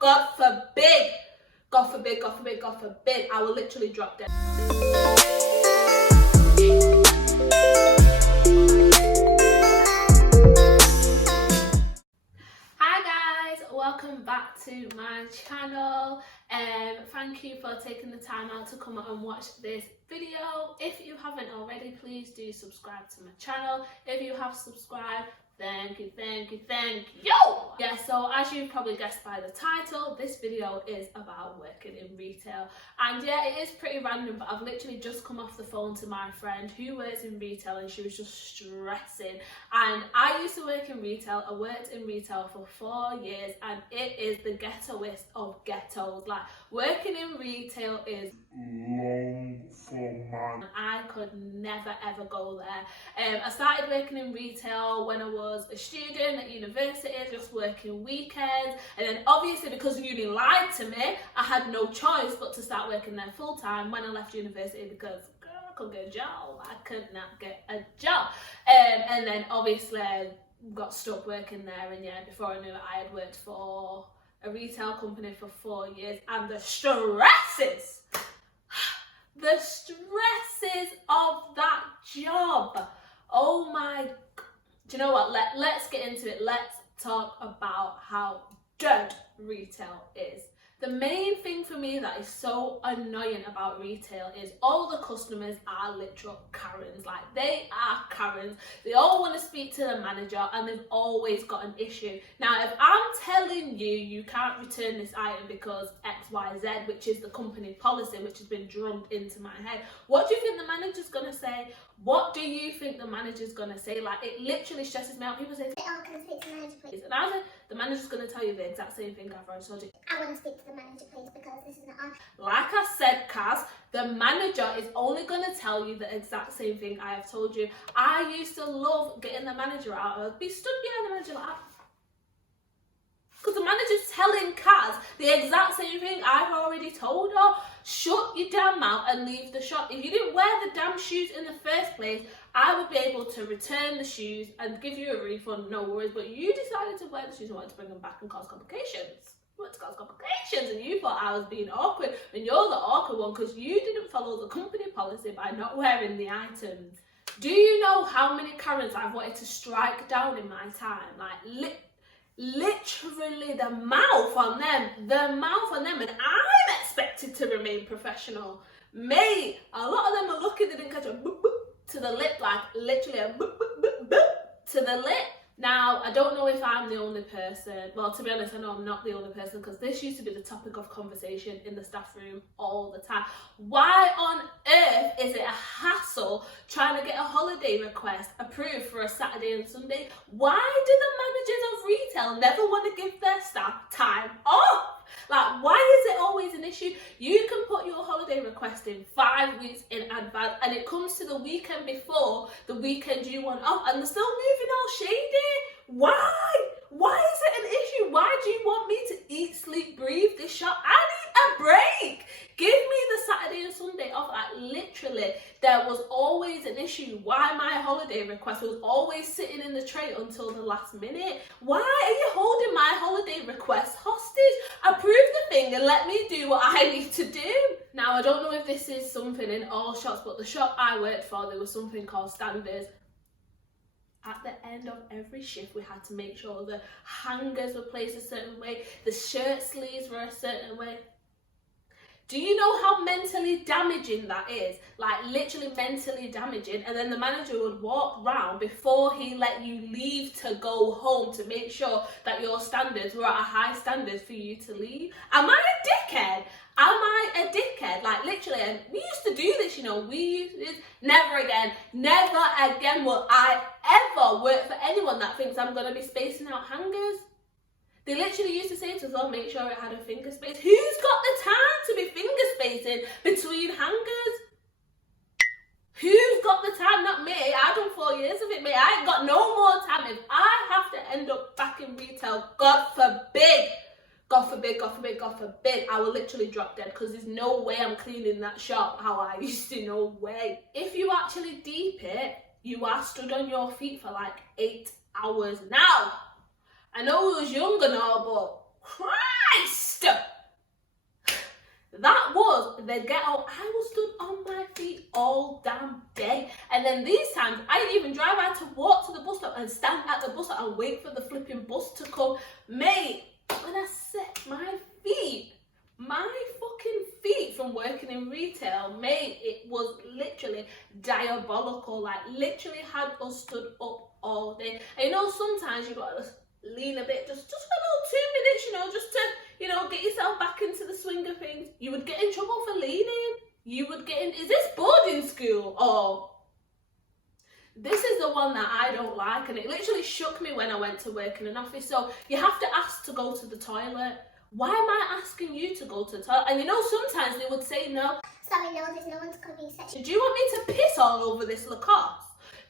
God forbid, God forbid, God forbid, God forbid, I will literally drop dead. Hi guys, welcome back to my channel. Thank you for taking the time out to come out and watch this video. If you haven't already, please do subscribe to my channel. If you have subscribed, thank you. Yeah, so as you've probably guessed by the title, this video is about working in retail. And yeah, it is pretty random, but I've literally just come off the phone to my friend who works in retail and she was just stressing. And I used to work in retail. I worked in retail for 4 years and it is the ghettoest of ghettos. Like, working in retail is long for man. I could never ever go there. I started working in retail when I was a student at university, just working weekends, and then obviously because uni lied to me, I had no choice but to start working there full time when I left university because I couldn't get a job. I could not get a job. And then obviously I got stuck working there, and yeah, before I knew it, I had worked for a retail company for 4 years, and the stresses of that job, oh my, do you know what, let's get into it. Let's talk about how dead retail is. The main thing for me that is so annoying about retail is all the customers are literal Karens. Like, they are Karens. They all want to speak to the manager and they've always got an issue. Now, if I'm telling you you can't return this item because XYZ, which is the company policy, which has been drummed into my head, what do you think the manager's going to say? What do you think the manager's going to say? Like, it literally stresses me out. People say, oh, can I speak to the manager, please? And I said, the manager's going to tell you the exact same thing I've already told you. I want to speak to the manager, please, because this is not on. Like I said, Kaz, the manager is only going to tell you the exact same thing I have told you. I used to love getting the manager out. I'd be stood behind the manager like that. Because the manager's telling Kaz the exact same thing I've already told her. Shut your damn mouth and leave the shop. If you didn't wear the damn shoes in the first place, I would be able to return the shoes and give you a refund, no worries. But you decided to wear the shoes and wanted to bring them back and cause complications. You wanted to cause complications and you thought I was being awkward. And you're the awkward one because you didn't follow the company policy by not wearing the items. Do you know how many Karens I've wanted to strike down in my time? Like, literally the mouth on them, and I'm expected to remain professional. Mate, a lot of them are lucky they didn't catch a boop boop to the lip, like literally a boop boop boop boop to the lip. Now, I don't know if I'm the only person. Well, to be honest, I know I'm not the only person because this used to be the topic of conversation in the staff room all the time. Why on earth is it a hassle trying to get a holiday request approved for a Saturday and Sunday? Why do the managers of retail never want to give their staff time off? Like, why is it always an issue? You can put your holiday request in 5 weeks in advance and it comes to the weekend before the weekend you want off and they're still moving all shady. Why? Why is it an issue? Why do you want me to eat, sleep, breathe this shop? I need a break. Give me the Saturday and Sunday off. Like, literally, there was always an issue why my holiday request was always sitting in the tray until the last minute. Why are you holding my holiday request hostage? Approve the thing and let me do what I need to do. Now, I don't know if this is something in all shops, but the shop I worked for, there was something called standards. At the end of every shift, we had to make sure the hangers were placed a certain way, the shirt sleeves were a certain way. Do you know how mentally damaging that is? Like, literally mentally damaging. And then the manager would walk round before he let you leave to go home to make sure that your standards were at a high standard for you to leave. Am I a dickhead? Am I a dickhead? Like, literally, and we used to do this, you know, never again will I ever work for anyone that thinks I'm going to be spacing out hangers. They literally used to say to us, well, make sure it had a finger space. Who's got the time to be finger spacing between hangers? Who's got the time? Not me. I've done 4 years of it, mate. I ain't got no more time. If I have to end up back in retail, God forbid, God forbid, God forbid, God forbid, I will literally drop dead because there's no way I'm cleaning that shop how I used to, no way. If you actually deep it, you are stood on your feet for like 8 hours. Now, I know we was young and all, but Christ! That was the ghetto. I was stood on my feet all damn day. And then these times, I didn't even drive. I had to walk to the bus stop and stand at the bus stop and wait for the flipping bus to come. Mate, when I set my fucking feet from working in retail, mate, it was literally diabolical. Like, literally had us stood up all day. And you know, sometimes you got to lean a bit, just for a little 2 minutes, just to, get yourself back into the swing of things. You would get in trouble for leaning. You would get in, is this boarding school? Or this is the one that I don't like, and it literally shook me when I went to work in an office. So you have to ask to go to the toilet. Why am I asking you to go to the toilet? And sometimes they would say no. Sorry, no, there's no one to cover your section. Do you want me to piss all over this Lacoste?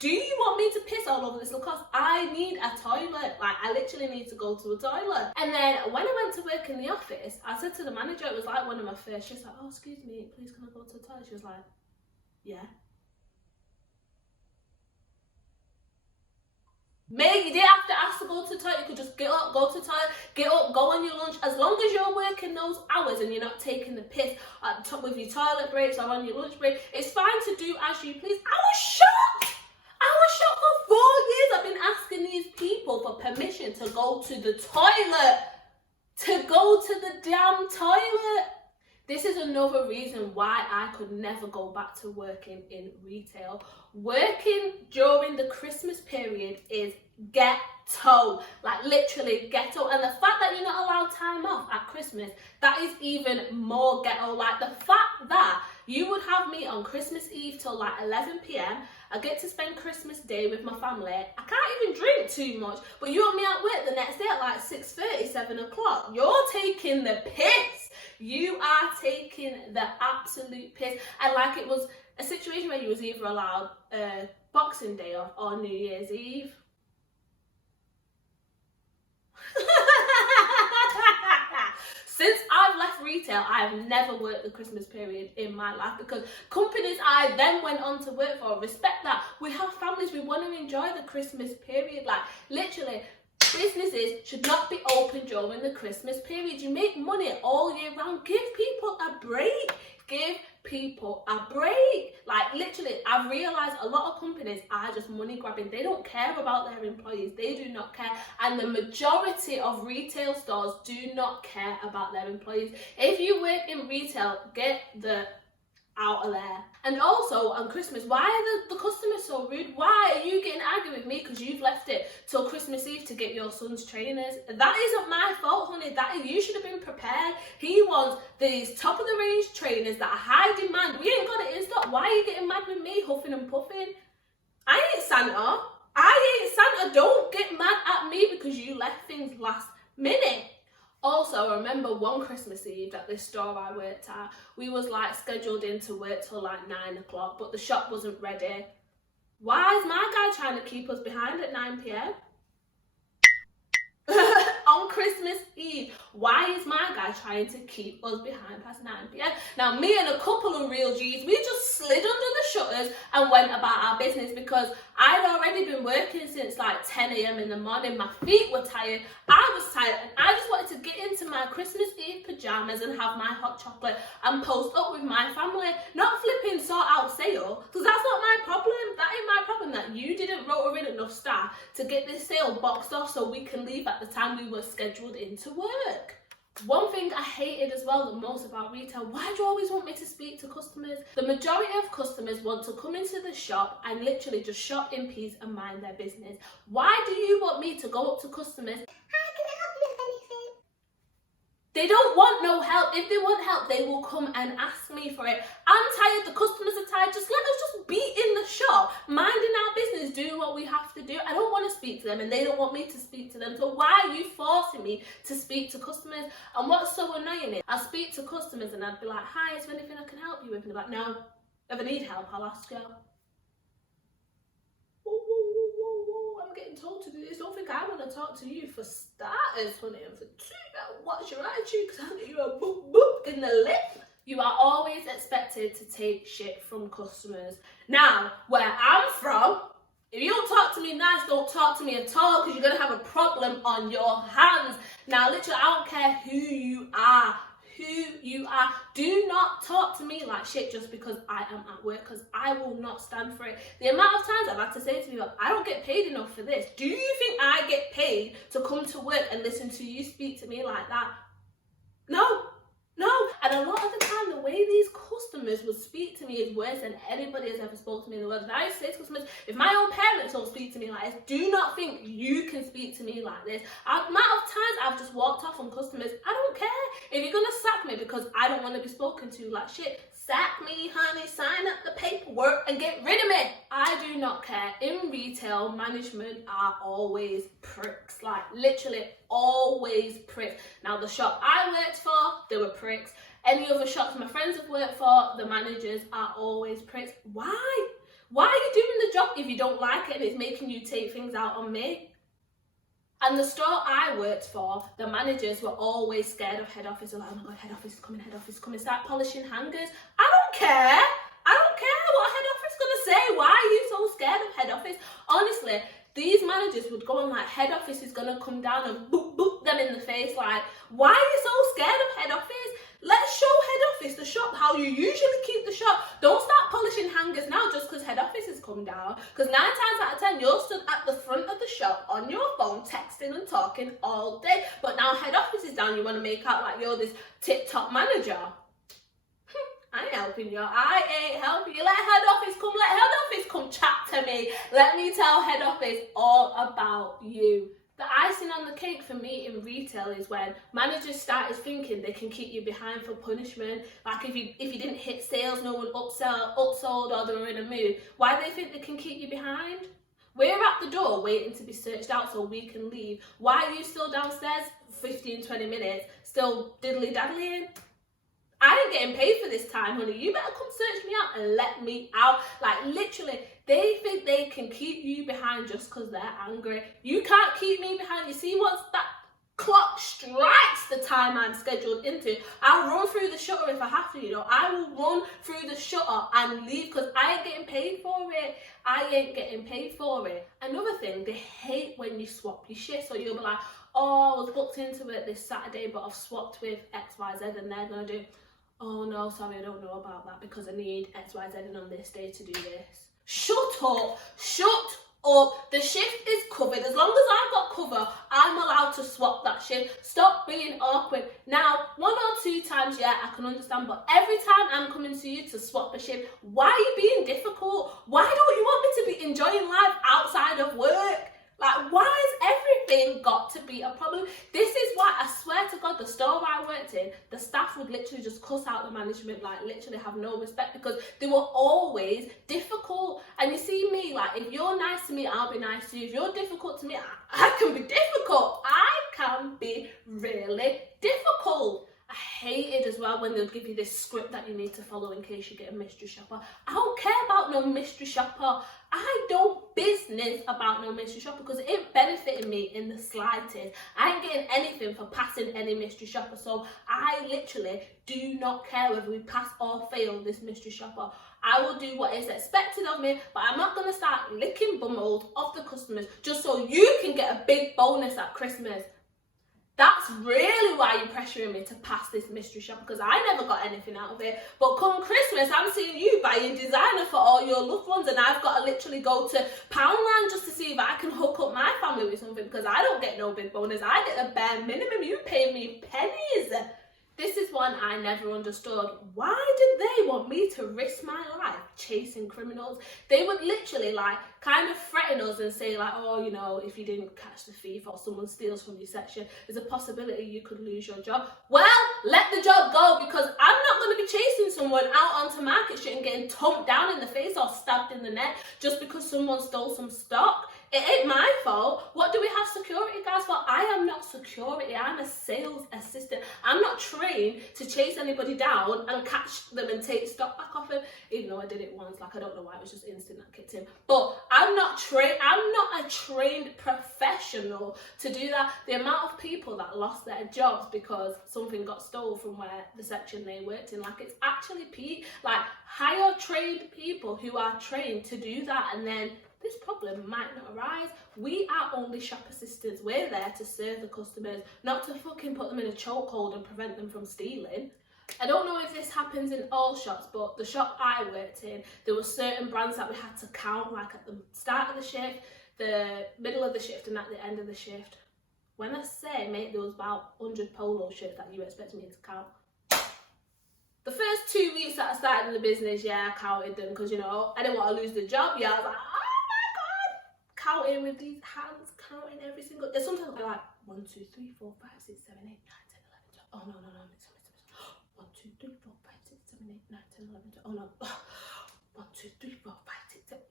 Do you want me to piss all over this Lacoste? I need a toilet. Like, I literally need to go to a toilet. And then when I went to work in the office, I said to the manager, it was like one of my first, she's like, oh, excuse me, please can I go to the toilet? She was like, yeah. Mate, you didn't have to ask to go to the toilet. You could just get up, go to the toilet, get up, go on your lunch. As long as you're working those hours and you're not taking the piss with your toilet breaks or on your lunch break, it's fine to do as you please. I was shocked. For 4 years I've been asking these people for permission to go to the toilet. To go to the damn toilet. This is another reason why I could never go back to working in retail. Working during the Christmas period is ghetto. Like, literally ghetto. And the fact that you're not allowed time off at Christmas, that is even more ghetto. Like, the fact that you would have me on Christmas Eve till like 11 p.m. I get to spend Christmas Day with my family. I can't even drink too much, but you want me at work the next day at like 6:30, 7 o'clock. You're taking the piss. You are taking the absolute piss. And like, it was a situation where you was either allowed Boxing Day off or New Year's Eve. Since I've left retail, I have never worked the Christmas period in my life, because companies I then went on to work for respect that. We have families, we want to enjoy the Christmas period. Like, literally, businesses should not be open during the Christmas period. You make money all year round. Give people a break. Give people a break. Like, literally, I've realised a lot of companies are just money grabbing. They don't care about their employees. They do not care. And the majority of retail stores do not care about their employees. If you work in retail, get the out of there. And also on Christmas, why are the customers so rude? Why are you getting angry with me because you've left it till Christmas Eve to get your son's trainers? That isn't my fault, honey. You should have been prepared. He wants these top of the range trainers that are high demand. We ain't got it in stock. Why are you getting mad with me, huffing and puffing? I ain't Santa. Don't get mad at me because you left things last minute. Also, I remember one Christmas Eve at this store I worked at, we was like scheduled in to work till like 9 o'clock, but the shop wasn't ready. Why is my guy trying to keep us behind at 9 p.m? On Christmas Eve, why is my guy trying to keep us behind past 9 p.m? Now, me and a couple of real G's, we just slid under the shutters and went about our business, because I'd already been working since like 10 a.m. in the morning. My feet were tired, I was tired, and I just wanted to get into my Christmas Eve pajamas and have my hot chocolate and post up with my family, not flipping sort out sale, because that's not my problem. That ain't my problem, that you didn't rotor in enough staff to get this sale boxed off so we can leave at the time we were scheduled into work. One thing I hated as well the most about retail, why do you always want me to speak to customers? The majority of customers want to come into the shop and literally just shop in peace and mind their business. Why do you want me to go up to customers? Hi, can I help you with anything? They don't want no help. If they want help, they will come and ask me for it. I'm tired, the customers are tired. Just let us just be in the shop, minding our business, doing what we have to do. I don't want to speak to them and they don't want me to speak to them. So why are you forcing me to speak to customers? And what's so annoying is, I speak to customers and I'd be like, hi, is there anything I can help you with? And they're like, no, if I need help, I'll ask you. I'm getting told to do this. Don't think I want to talk to you for starters, honey. And for two, what's your attitude? Because I'll get you a boop boop in the lip. You are always expected to take shit from customers. Now, where I'm from, If you don't talk to me nice, don't talk to me at all, because you're going to have a problem on your hands. Now, literally, I don't care who you are. Do not talk to me like shit just because I am at work, because I will not stand for it. The amount of times I've had to say to people, I don't get paid enough for this. Do you think I get paid to come to work and listen to you speak to me like that? No. And a lot of the time, the way these customers would speak to me is worse than anybody has ever spoken to me in the world. And I used to say to customers, if my own parents don't speak to me like this, do not think you can speak to me like this. The amount of times I've just walked off on customers, I don't care. If you're going to sack me because I don't want to be spoken to like shit, sack me, honey, sign up the paperwork and get rid of me. I do not care. In retail, management are always pricks. Like, literally always pricks. Now, the shop I worked for, they were pricks. Any other shops my friends have worked for, the managers are always pricks. Why? Why are you doing the job if you don't like it and it's making you take things out on me? And the store I worked for, the managers were always scared of head office. They're like, oh my God, head office is coming. Start polishing hangers. I don't care. I don't care what head office is going to say. Why are you so scared of head office? Honestly, these managers would go on like, head office is going to come down and boop them in the face. Like, why are you so scared of head office? Let's show head office, the shop, how you usually keep the shop. Don't start polishing hangers now just because head office has come down. Because 9 times out of 10, you're stood at the front of the shop on your phone, texting and talking all day. But now head office is down, you want to make out like you're this tip-top manager. I ain't helping you. I ain't helping you. Let head office come chat to me. Let me tell head office all about you. The icing on the cake for me in retail is when managers started thinking they can keep you behind for punishment. Like if you didn't hit sales, no one upsold, or they were in a mood. Why do they think they can keep you behind? We're at the door waiting to be searched out so we can leave. Why are you still downstairs 15, 20 minutes, still diddly-daddlying? I ain't getting paid for this time, honey. You better come search me out and let me out. Like, literally, they think they can keep you behind just because they're angry. You can't keep me behind. You see, once that clock strikes the time I'm scheduled into, I'll run through the shutter if I have to, you know. I will run through the shutter and leave because I ain't getting paid for it. Another thing, they hate when you swap your shift. So you'll be like, oh, I was booked into it this Saturday, but I've swapped with XYZ and they're going to do, oh no, sorry, I don't know about that because I need XYZ and on this day to do this. Shut up. The shift is covered. As long as I've got cover, I'm allowed to swap that shift. Stop being awkward. Now, 1 or 2 times, yeah, I can understand, but every time I'm coming to you to swap a shift, why are you being difficult? Why don't you want me to be enjoying life outside of work? Like, why has everything got to be a problem? This is why, I swear to God, the store I worked in, the staff would literally just cuss out the management, like literally have no respect because they were always difficult. And you see me, like, if you're nice to me, I'll be nice to you. If you're difficult to me, I can be difficult. I can be really difficult. I hated as well when they'll give you this script that you need to follow in case you get a mystery shopper. I don't care about no mystery shopper. I don't business about no mystery shopper because it ain't benefiting me in the slightest. I ain't getting anything for passing any mystery shopper. So I literally do not care whether we pass or fail this mystery shopper. I will do what is expected of me, but I'm not going to start licking bumholes off the customers just so you can get a big bonus at Christmas. That's really why you're pressuring me to pass this mystery shop because I never got anything out of it. But come Christmas, I'm seeing you buying designer for all your loved ones and I've got to literally go to Poundland just to see if I can hook up my family with something because I don't get no big bonus. I get the bare minimum. You pay me pennies. This is one I never understood. Why did they want me to risk my life chasing criminals? They would literally like kind of threaten us and say like, oh, you know, if you didn't catch the thief or someone steals from your section, there's a possibility you could lose your job. Well, let the job go because I'm not going to be chasing someone out onto Market Street and getting thumped down in the face or stabbed in the neck just because someone stole some stock. It ain't my fault. What do we have security guards for? I am not security. I'm a sales assistant. I'm not trained to chase anybody down and catch them and take stock back off them. Even though I did it once, like I don't know why, it was just instant that kicked in. But I'm not trained. I'm not a trained professional to do that. The amount of people that lost their jobs because something got stolen from where the section they worked in, like it's actually peak. Like hire trained people who are trained to do that, and then this problem might not arise. We are only shop assistants. We're there to serve the customers, not to fucking put them in a chokehold and prevent them from stealing. I don't know if this happens in all shops, but the shop I worked in, there were certain brands that we had to count, like at the start of the shift, the middle of the shift, and at the end of the shift. When I say, mate, there was about 100 polo shirts that you expect me to count. The first 2 weeks that I started in the business, yeah, I counted them because, you know, I didn't want to lose the job. Yeah, I was like, oh my God, counting with these hands, counting every single. There's sometimes I'll be like, 1, 2, 3, 4, 5, 6, 7, 8, 9, 10, 11, 12. Oh, no. 1, 2, 3, 4, 5, 6, 7, 8, 9, 10, 11, 12. Oh no. 1, 2, 3, 4, 5, 6, 7.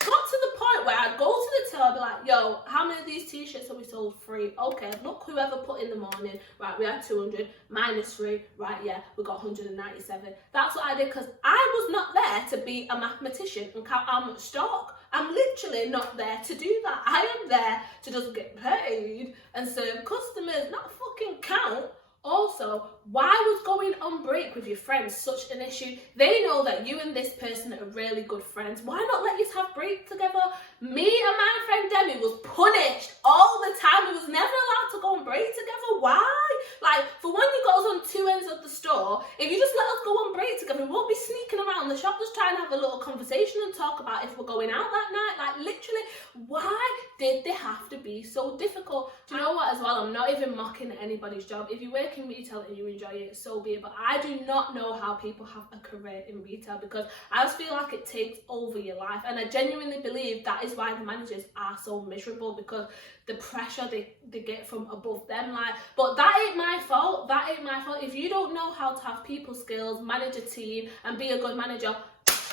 Got to the point where I'd go to the till, I'd be like, yo, how many of these t-shirts have we sold? 3. Okay, look, whoever put in the morning. Right, we had 200 minus 3. Right, yeah, we got 197. That's what I did because I was not there to be a mathematician and count how much stock. I'm literally not there to do that. I am there to just get paid and serve customers, not fucking count. Also, why was going on break with your friends such an issue? They know that you and this person are really good friends. Why not let you have break together? Me and my friend Demi was punished all the time. We was never allowed to go on break together. Why? Like, for one, you got us on 2 ends of the store. If you just let us go on break together, we won't be sneaking around the shop just trying to have a little conversation and talk about if we're going out that night. Like, literally, why did they have to be so difficult? Do you know what, as well? I'm not even mocking anybody's job. If you work in retail and you enjoy it, so be it. But I do not know how people have a career in retail because I just feel like it takes over your life. And I genuinely believe that is why the managers are so miserable, because the pressure they get from above them. Like, but that ain't my fault. That ain't my fault. If you don't know how to have people skills, manage a team, and be a good manager,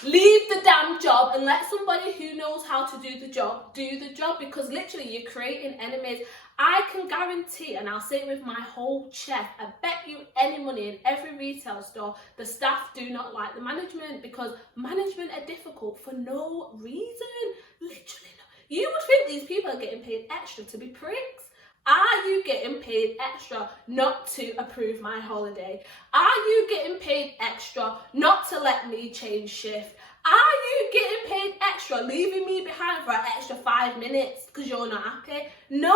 leave the damn job and let somebody who knows how to do the job do the job, because literally you're creating enemies. I can guarantee, and I'll say it with my whole chest, I bet you any money in every retail store, the staff do not like the management because management are difficult for no reason. Literally no. You would think these people are getting paid extra to be pricks. Are you getting paid extra not to approve my holiday? Are you getting paid extra not to let me change shift? Are you getting paid extra leaving me behind for an extra 5 minutes because you're not happy? No,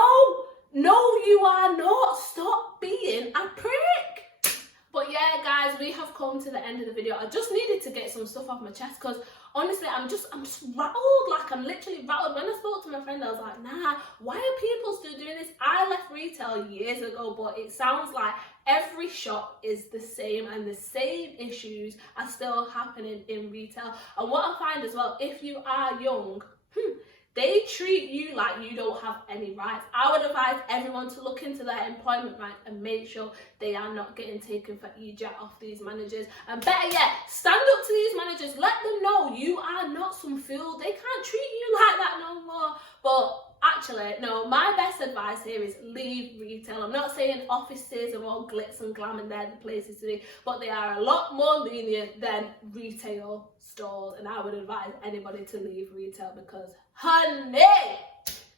you are not. Stop being a prick. But yeah, guys, we have come to the end of the video. I just needed to get some stuff off my chest because honestly, I'm just rattled. Like, I'm literally rattled. When I spoke to my friend, I was like, nah, why are people still doing this? I left retail years ago, but it sounds like every shop is the same and the same issues are still happening in retail. And what I find as well, if you are young, they treat you like you don't have any rights. I would advise everyone to look into their employment rights and make sure they are not getting taken for EJAT off these managers. And better yet, stand up to these managers. Let them know you are not some fool. They can't treat you like that no more. But actually, no, my best advice here is leave retail. I'm not saying offices are all glitz and glam and they're the places to be, but they are a lot more lenient than retail stores. And I would advise anybody to leave retail because, honey,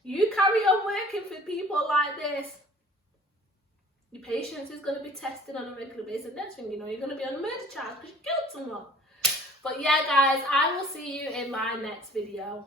you carry on working for people like this, your patience is going to be tested on a regular basis. Next thing you know, you're going to be on a murder charge because you killed someone. But yeah, guys, I will see you in my next video.